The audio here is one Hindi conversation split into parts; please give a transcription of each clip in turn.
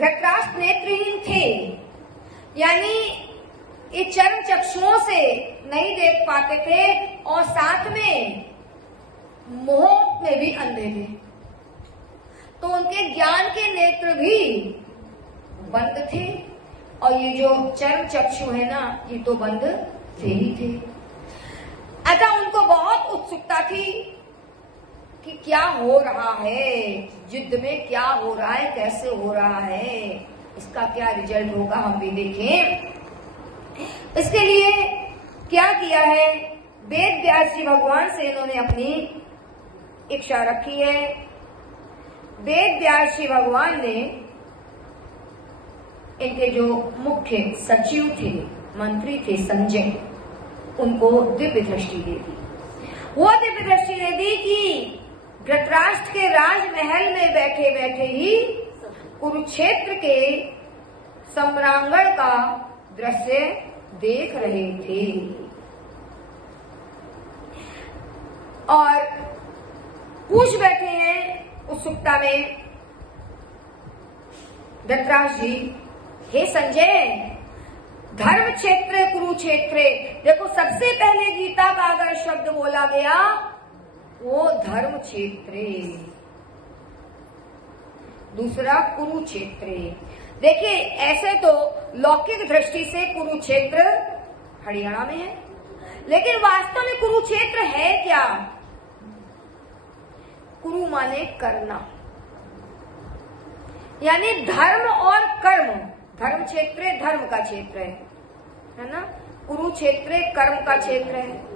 धृतराष्ट्र नेत्रहीन थे, यानी ये चर्म चक्षुओं से नहीं देख पाते थे और साथ में मोह में भी अंधे थे, तो उनके ज्ञान के नेत्र भी बंद थे और ये जो चर्म चक्षु है ना, ये तो बंद थे ही थे। अतः उनको बहुत उत्सुकता थी कि क्या हो रहा है, युद्ध में क्या हो रहा है, कैसे हो रहा है, इसका क्या रिजल्ट होगा, हम भी देखें। इसके लिए क्या किया है, वेद व्यास जी भगवान से इन्होंने अपनी इच्छा रखी है। वेद व्यास जी भगवान ने इनके जो मुख्य सचिव थे, मंत्री थे संजय, उनको दिव्य दृष्टि दे दी। वो दिव्य दृष्टि दे दी कि धृतराष्ट्र के राजमहल में बैठे बैठे ही कुरुक्षेत्र के सम्रांगण का दृश्य देख रहे थे और पूछ बैठे हैं उत्सुकता में, धृतराष्ट्र जी, हे संजय, धर्म क्षेत्र कुरुक्षेत्र, देखो सबसे पहले गीता का अगर शब्द बोला गया वो धर्म क्षेत्र, दूसरा कुरुक्षेत्र। देखिए ऐसे तो लौकिक दृष्टि से कुरुक्षेत्र हरियाणा में है, लेकिन वास्तव में कुरुक्षेत्र है क्या? कुरु माने करना, यानी धर्म और कर्म। धर्म क्षेत्र धर्म का क्षेत्र है ना, कुरुक्षेत्र कर्म का क्षेत्र है।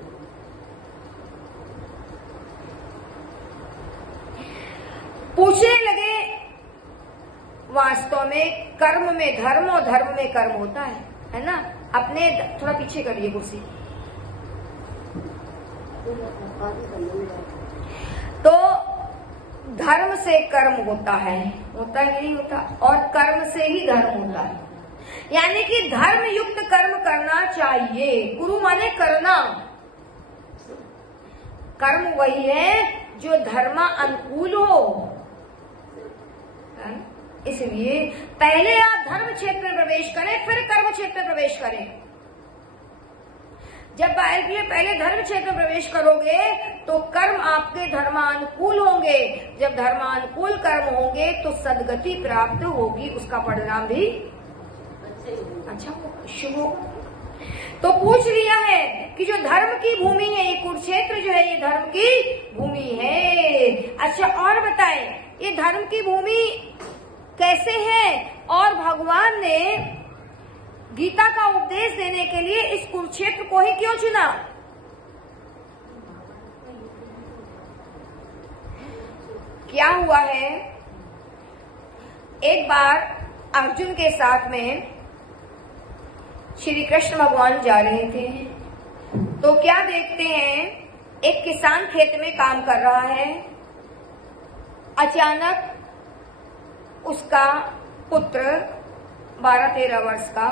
पूछने लगे, वास्तव में कर्म में धर्म और धर्म में कर्म होता है ना। अपने थोड़ा पीछे करिए कुर्सी। तो धर्म से कर्म होता है नहीं होता, और कर्म से ही धर्म होता है, यानी कि धर्म युक्त कर्म करना चाहिए। गुरु माने करना, कर्म वही है जो धर्म अनुकूल हो। इसलिए पहले आप धर्म क्षेत्र में प्रवेश करें, फिर कर्म क्षेत्र में प्रवेश करें। जब पहले धर्म क्षेत्र में प्रवेश करोगे तो कर्म आपके धर्मानुकूल होंगे। जब धर्मानुकूल कर्म होंगे तो सद्गति प्राप्त होगी, उसका परिणाम भी अच्छा शुभ होगा। तो पूछ लिया है कि जो धर्म की भूमि है, ये कुरुक्षेत्र जो है, ये धर्म की भूमि है। अच्छा और बताएं, ये धर्म की भूमि कैसे है, और भगवान ने गीता का उपदेश देने के लिए इस कुरुक्षेत्र को ही क्यों चुना? क्या हुआ है, एक बार अर्जुन के साथ में श्री कृष्ण भगवान जा रहे थे, तो क्या देखते हैं, एक किसान खेत में काम कर रहा है। अचानक उसका पुत्र 12-13 वर्ष का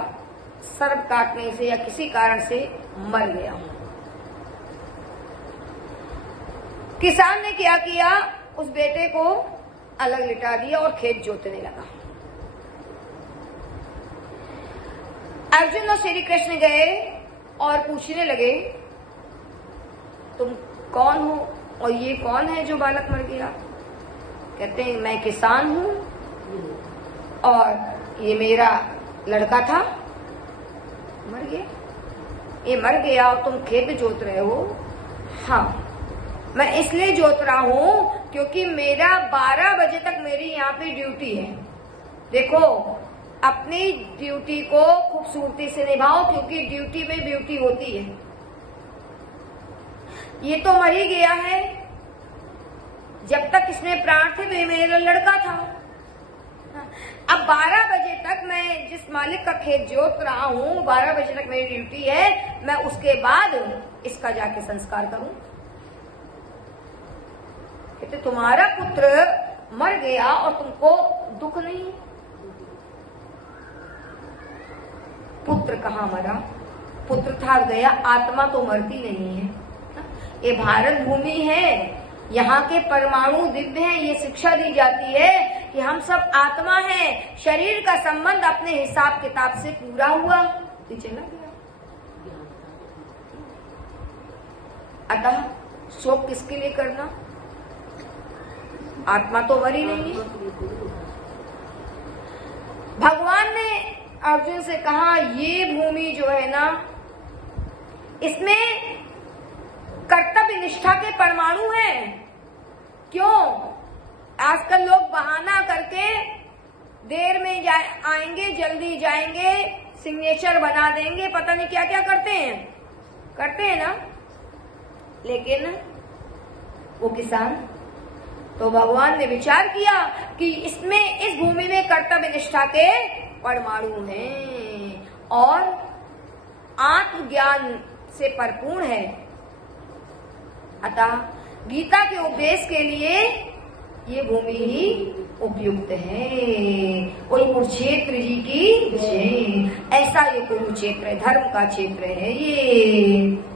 सर्प काटने से या किसी कारण से मर गया। किसान ने क्या किया, उस बेटे को अलग लिटा दिया और खेत जोतने लगा। अर्जुन और श्री कृष्ण गए और पूछने लगे, तुम कौन हो और ये कौन है जो बालक मर गया? कहते हैं, मैं किसान हूं और ये मेरा लड़का था, मर गया। ये मर गया और तुम खेत जोत रहे हो? हाँ, मैं इसलिए जोत रहा हूं क्योंकि मेरा 12 बजे तक मेरी यहाँ पे ड्यूटी है। देखो, अपनी ड्यूटी को खूबसूरती से निभाओ, क्योंकि ड्यूटी में ब्यूटी होती है। ये तो मर ही गया है, जब तक इसमें प्राण थे तो ये मेरा लड़का था। अब 12 बजे तक मैं जिस मालिक का खेत जोत रहा हूँ, 12 बजे तक मेरी ड्यूटी है, मैं उसके बाद इसका जाके संस्कार करूं। कहते तुम्हारा पुत्र मर गया और तुमको दुख नहीं? पुत्र कहाँ मरा, पुत्र था गया, आत्मा तो मरती नहीं है। ये भारत भूमि है, यहाँ के परमाणु दिव्य हैं। ये शिक्षा दी जाती है कि हम सब आत्मा हैं, शरीर का संबंध अपने हिसाब किताब से पूरा हुआ तो चला गया। अतः शोक किसके लिए करना? आत्मा तो मरी नहीं है। भगवान ने अर्जुन से कहा ये भूमि जो है ना, इसमें कर्तव्य निष्ठा के परमाणु हैं। क्यों? आजकल लोग बहाना करके देर में आएंगे, जल्दी जाएंगे, सिग्नेचर बना देंगे, पता नहीं क्या क्या करते हैं ना। लेकिन वो किसान, तो भगवान ने विचार किया कि इसमें, इस भूमि में कर्तव्य निष्ठा के परमाणु हैं और आत्मज्ञान से भरपूर है। अतः गीता के उपदेश के लिए ये भूमि ही उपयुक्त है। बोल कुरुक्षेत्र जी की जय। ऐसा ये कुरुक्षेत्र धर्म का क्षेत्र है ये।